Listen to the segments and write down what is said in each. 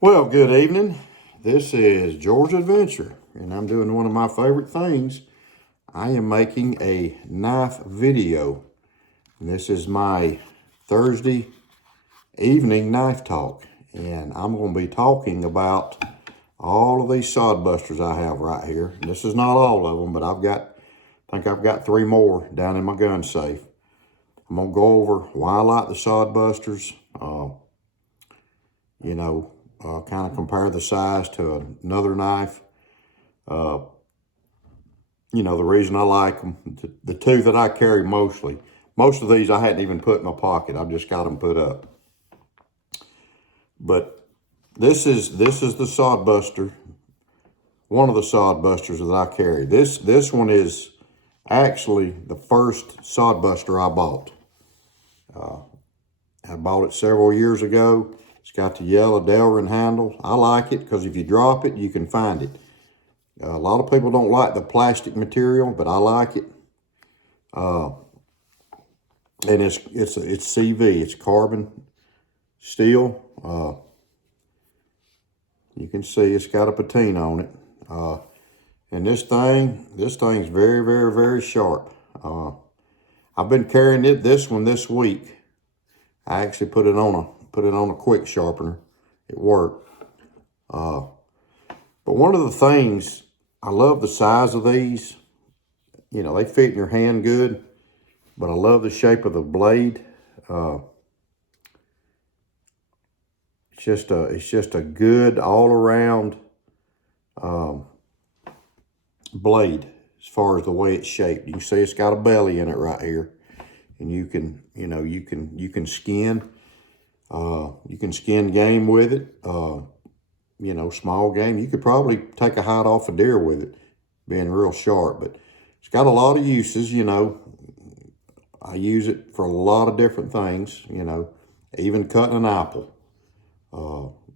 Well, good evening. This is George Adventure, and I'm doing one of my favorite things. I am making a knife video. And this is my Thursday evening knife talk, and I'm going to be talking about all of these Sodbusters I have right here. And this is not all of them, but I think I've got 3 more down in my gun safe. I'm going to go over why I like the Sodbusters, kind of compare the size to another knife. The reason I like them, the 2 that I carry mostly. Most of these I hadn't even put in my pocket. I've just got them put up. But this is the Sodbuster, one of the Sodbusters that I carry. This one is actually the first Sodbuster I bought. I bought it several years ago. It's got the yellow Delrin handle. I like it because if you drop it, you can find it. A lot of people don't like the plastic material, but I like it. And it's CV. It's carbon steel. You can see it's got a patina on it. And this thing's very, very, very sharp. I've been carrying this one this week. I actually put it on a quick sharpener. It worked. But one of the things, I love the size of these. You know, they fit in your hand good, but I love the shape of the blade. It's just a good all around blade as far as the way it's shaped. You can see it's got a belly in it right here, and you can skin. You can skin game with it. Small game. You could probably take a hide off a deer with it, being real sharp. But it's got a lot of uses. I use it for a lot of different things. Even cutting an apple,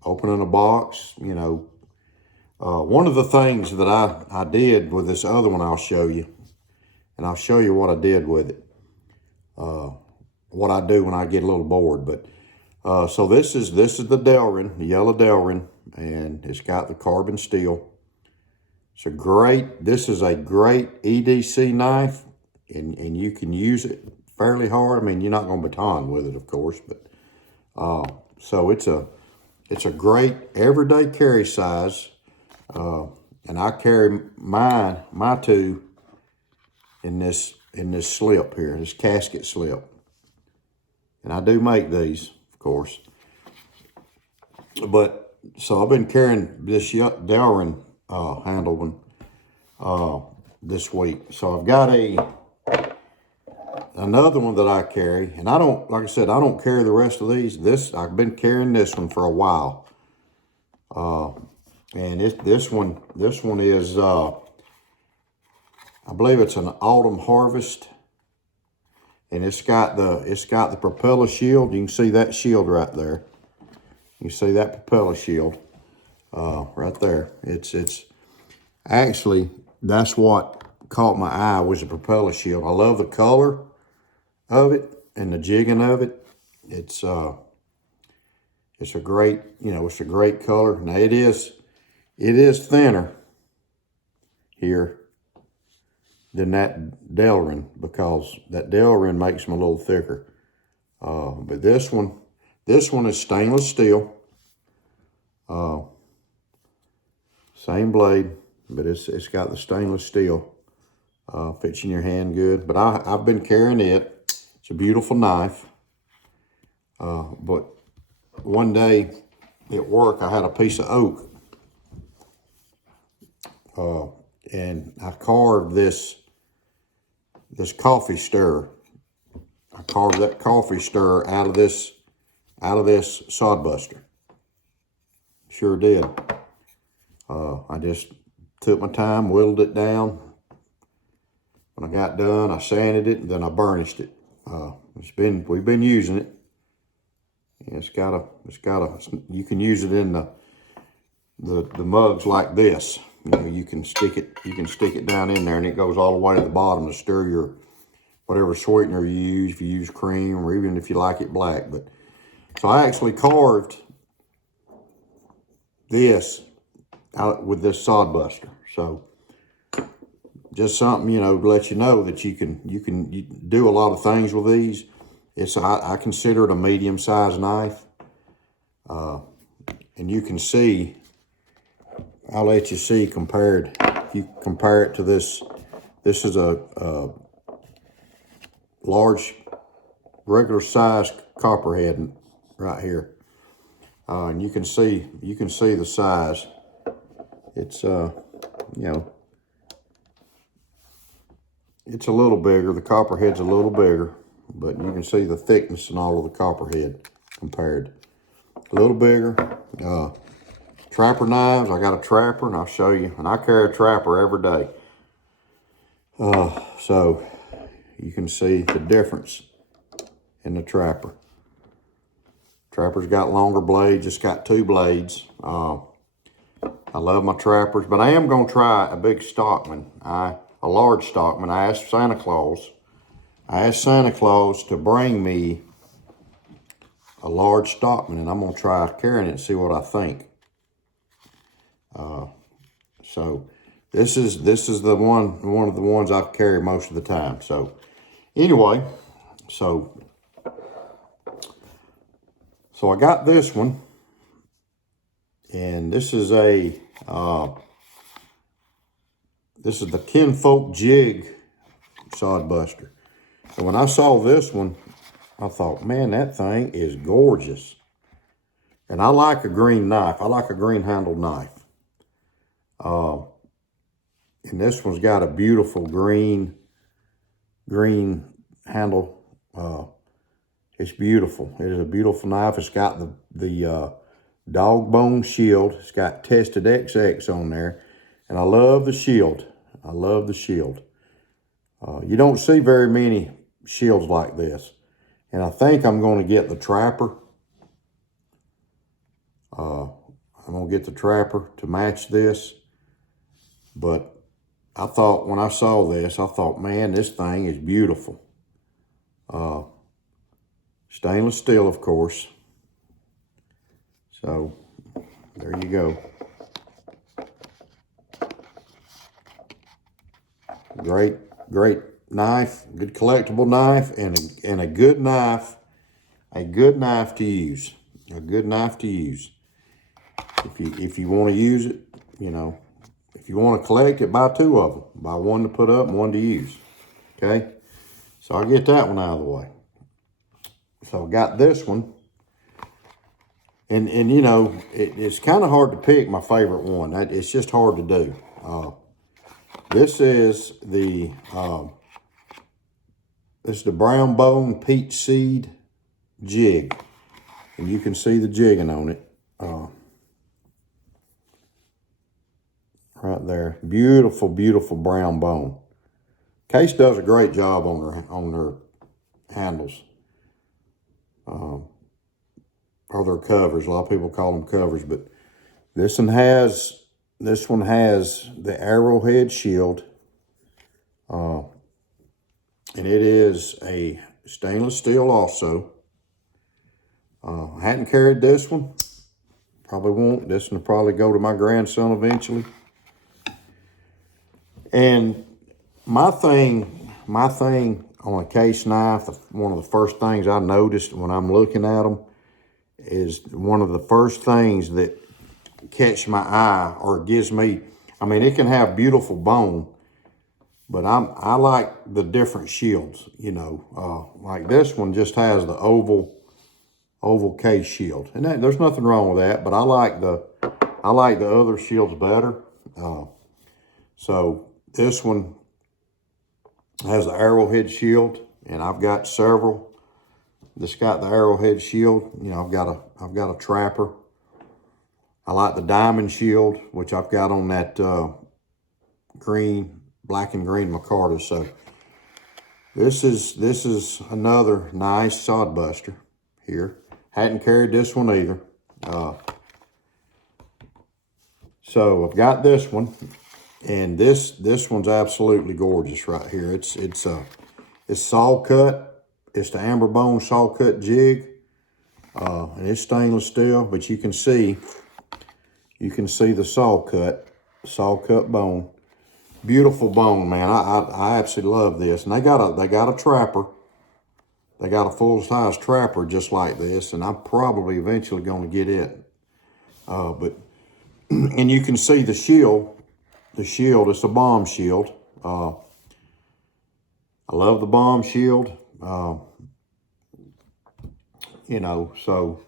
opening a box. One of the things that I did with this other one, I'll show you, and I'll show you what I did with it. What I do when I get a little bored, but. So this is the Delrin, the yellow Delrin, and it's got the carbon steel. This is a great EDC knife, and you can use it fairly hard. I mean, you're not going to baton with it, of course, but so it's a great everyday carry size. And I carry my 2 in this slip here, this casket slip, and I do make these. Course, but so I've been carrying this Delrin handle one this week. So I've got another one that I carry, and I don't, like I said, I don't carry the rest of these. I've been carrying this one for a while, and this one is I believe it's an Autumn Harvest. And it's got the propeller shield. You can see that shield right there. You see that propeller shield right there. It's actually, that's what caught my eye, was the propeller shield. I love the color of it and the jigging of it. It's a great, it's a great color. Now it is thinner here than that Delrin, because that Delrin makes them a little thicker. But this one is stainless steel. Same blade, but it's got the stainless steel. Fits in your hand good. But I've been carrying it. It's a beautiful knife. But one day at work, I had a piece of oak. And I carved this coffee stirrer. I carved that coffee stirrer out of this Sodbuster. Sure did. I just took my time, whittled it down. When I got done, I sanded it, and then I burnished it. We've been using it. It's got a. You can use it in the mugs like this. You can stick it down in there, and it goes all the way to the bottom to stir your whatever sweetener you use. If you use cream, or even if you like it black. But so I actually carved this out with this Sodbuster. So just something, you know, to let you know that you can do a lot of things with these. I consider it a medium-sized knife. And you can see, I'll let you see compared, if you compare it to this, this is a large, regular size copperhead right here. And you can see the size. It's, you know, it's a little bigger. The copperhead's a little bigger, but you can see the thickness and all of the copperhead compared. A little bigger. Trapper knives, I got a trapper, and I'll show you. And I carry a trapper every day. So you can see the difference in the trapper. Trapper's got longer blades, just got 2 blades. I love my trappers, but I am going to try a big stockman, a large stockman. I asked Santa Claus to bring me a large stockman, and I'm going to try carrying it and see what I think. So this is the one of the ones I carry most of the time. So anyway, so I got this one, and this is the Kinfolk Jig Sodbuster. So when I saw this one, I thought, man, that thing is gorgeous. And I like a green knife. I like a green handled knife. And this one's got a beautiful green handle. It's beautiful. It is a beautiful knife. It's got the dog bone shield. It's got tested XX on there. And I love the shield. I love the shield. You don't see very many shields like this. And I think I'm going to get the trapper. I'm going to get the trapper to match this. But I thought, when I saw this, I thought, man, this thing is beautiful. Stainless steel, of course. So, there you go. Great knife, good collectible knife, and a good knife to use. A good knife to use. If you want to use it, you know, if you want to collect it, buy 2 of them. Buy one to put up and one to use. Okay? So I'll get that one out of the way. So I got this one. And you know, it's kind of hard to pick my favorite one. It's just hard to do. This is the brown bone peach seed jig. And you can see the jigging on it. Right there. Beautiful, beautiful brown bone. Case does a great job on her handles. Or their covers. A lot of people call them covers, but this one has the arrowhead shield. And it is a stainless steel also. I hadn't carried this one. Probably won't. This one will probably go to my grandson eventually. And my thing on a case knife, one of the first things I noticed when I'm looking at them is one of the first things that catch my eye or gives me, I mean, it can have beautiful bone, but I like the different shields, you know. Like this one just has the oval case shield. And there's nothing wrong with that, but I like the other shields better. So this one has the arrowhead shield, and I've got several that's got the arrowhead shield. You know, I've got a trapper. I like the diamond shield, which I've got on that black and green micarta. So this is another nice Sodbuster here. Hadn't carried this one either. So I've got this one. And this one's absolutely gorgeous right here. It's saw cut. It's the amber bone saw cut jig, and it's stainless steel. But you can see You can see the saw cut bone. Beautiful bone, man. I absolutely love this. And they got a trapper. They got a full-size trapper just like this, and I'm probably eventually going to get it. And you can see the shield. The shield, it's a bomb shield. I love the bomb shield. You know, so,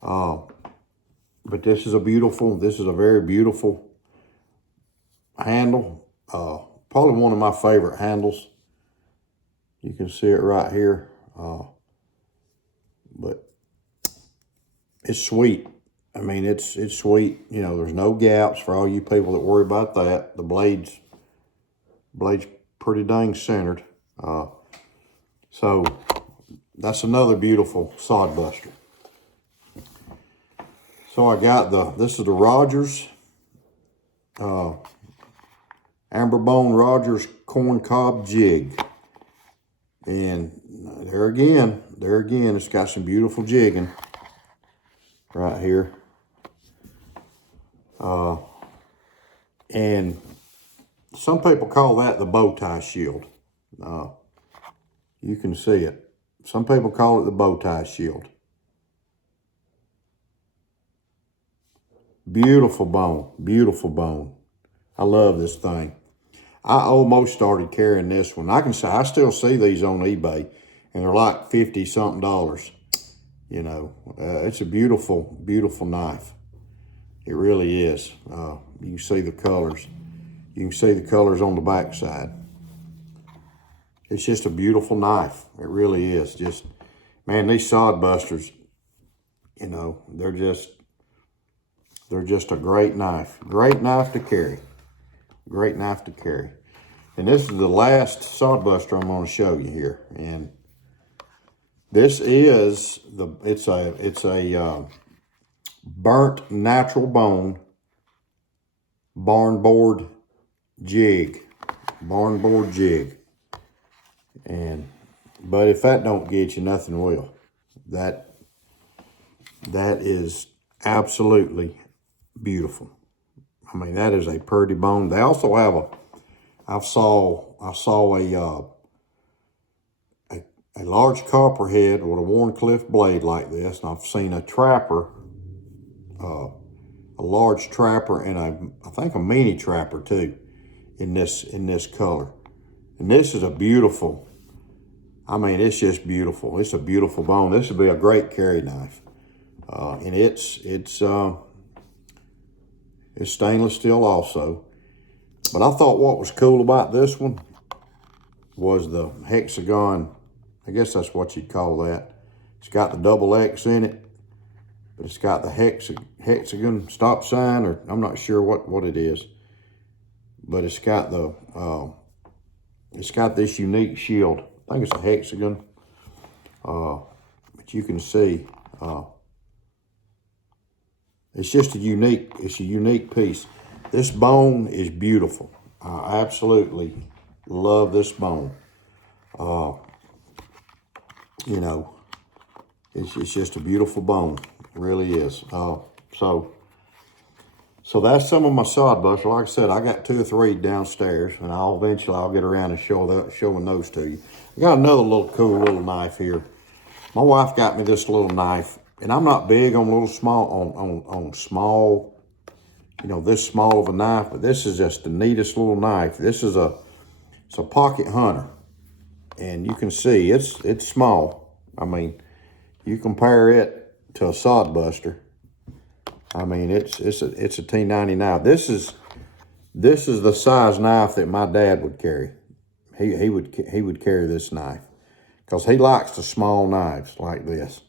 but this is a very beautiful handle. Probably one of my favorite handles. You can see it right here. But it's sweet. I mean, it's sweet. You know, there's no gaps for all you people that worry about that. The blade's pretty dang centered. So that's another beautiful Sodbuster. So I got this is the Rogers, Amber Bone Rogers Corn Cob Jig. And there again, it's got some beautiful jigging right here. And some people call that the bow tie shield. You can see it. Some people call it the bow tie shield. Beautiful bone, beautiful bone. I love this thing. I almost started carrying this one. I can say I still see these on eBay, and they're like $50-something. You know, it's a beautiful, beautiful knife. It really is. You can see the colors. You can see the colors on the backside. It's just a beautiful knife. It really is. Just, man, these Sodbusters, you know, they're just a great knife. Great knife to carry. Great knife to carry. And this is the last Sodbuster I'm going to show you here. And this is it's a burnt natural bone barn board jig. Barn board jig. But if that don't get you, nothing will. That is absolutely beautiful. I mean, that is a pretty bone. They also have I saw a large copperhead with a Warncliffe blade like this, and I've seen a trapper, a large trapper, and I think a mini trapper too, in this color. And this is a beautiful. I mean, it's just beautiful. It's a beautiful bone. This would be a great carry knife, and it's stainless steel also. But I thought what was cool about this one was the hexagon. I guess that's what you'd call that. It's got the double X in it, but it's got the hexagon stop sign, or I'm not sure what it is. But it's got this unique shield. I think it's a hexagon. But you can see, it's just a unique piece. This bone is beautiful. I absolutely love this bone. You know, it's just a beautiful bone. It really is. So that's some of my Sodbusters. Like I said, I got 2 or 3 downstairs, and eventually I'll get around and showing those to you. I got another cool little knife here. My wife got me this little knife, and I'm not big on little small small, you know, this small of a knife, but this is just the neatest little knife. It's a pocket hunter, and you can see it's small. I mean, you compare it to a Sodbuster. I mean, it's a T90 knife. This is the size knife that my dad would carry. He would carry this knife because he likes the small knives like this.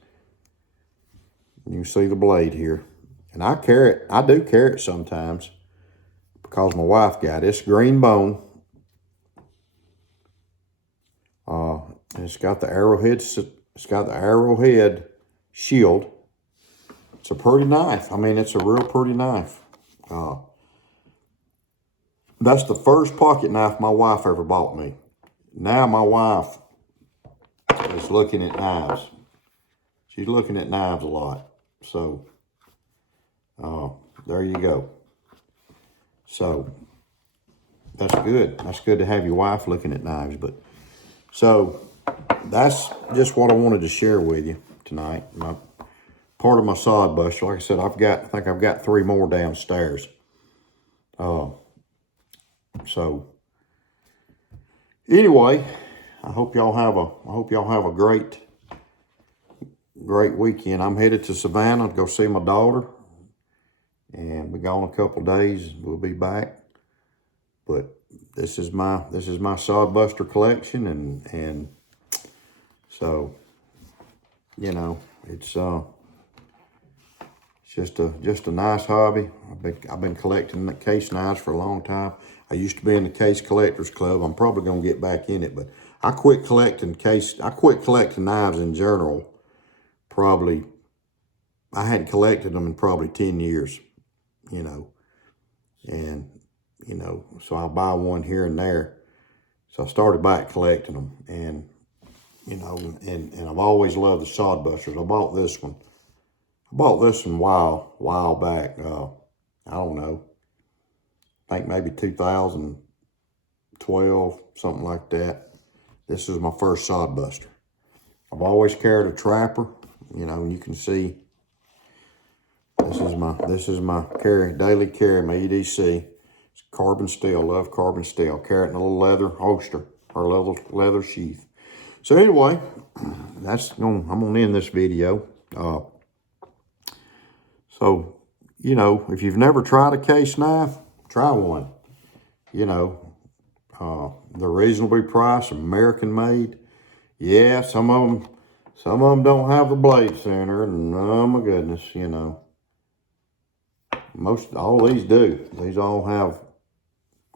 You can see the blade here, and I carry it. I do carry it sometimes because my wife got it. It's green bone. And it's got the arrowhead. It's got the arrowhead shield. It's a pretty knife. I mean, it's a real pretty knife. That's the first pocket knife my wife ever bought me. Now my wife is looking at knives. She's looking at knives a lot. So there you go. So that's good. That's good to have your wife looking at knives. But so that's just what I wanted to share with you tonight. Part of my Sodbuster. Like I said, I think I've got 3 more downstairs. So anyway, I hope y'all have a great weekend. I'm headed to Savannah to go see my daughter, and we're gone a couple days. We'll be back. But this is my Sodbuster collection, and so you know it's just a nice hobby. I've been collecting the case knives for a long time. I used to be in the Case Collectors Club. I'm probably gonna get back in it, but I quit collecting knives in general. Probably I hadn't collected them in probably 10 years, and so I'll buy one here and there. So I started back collecting them, and and I've always loved the Sodbusters. I bought this one a while back. I don't know. I think maybe 2012, something like that. This is my first Sodbuster. I've always carried a trapper. And you can see this is my daily carry, my EDC. It's carbon steel. Love carbon steel. Carry it in a little leather holster or leather sheath. So anyway, I'm gonna end this video. So if you've never tried a case knife, try one. They're reasonably priced, American made. Yeah, some of them don't have the blade center, and oh my goodness, all these do. These all have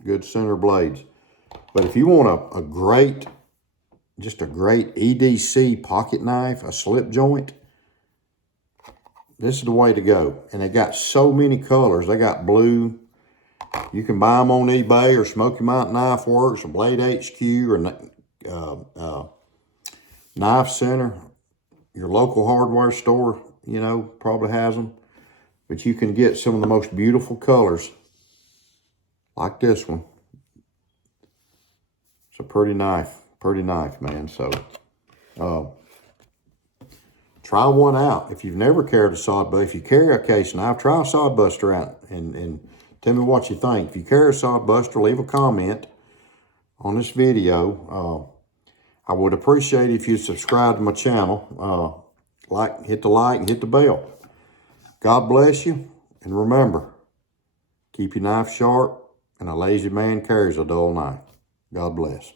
good center blades. But if you want a great EDC pocket knife, a slip joint, this is the way to go. And they got so many colors. They got blue. You can buy them on eBay or Smoky Mountain Knife Works or Blade HQ or Knife Center. Your local hardware store, probably has them. But you can get some of the most beautiful colors, like this one. It's a pretty knife, man. So try one out. If you've never carried a Sodbuster, if you carry a case knife, try a Sodbuster out and tell me what you think. If you carry a Sodbuster, leave a comment on this video. I would appreciate it if you subscribe to my channel. Hit the like and hit the bell. God bless you, and remember, keep your knife sharp, and a lazy man carries a dull knife. God bless.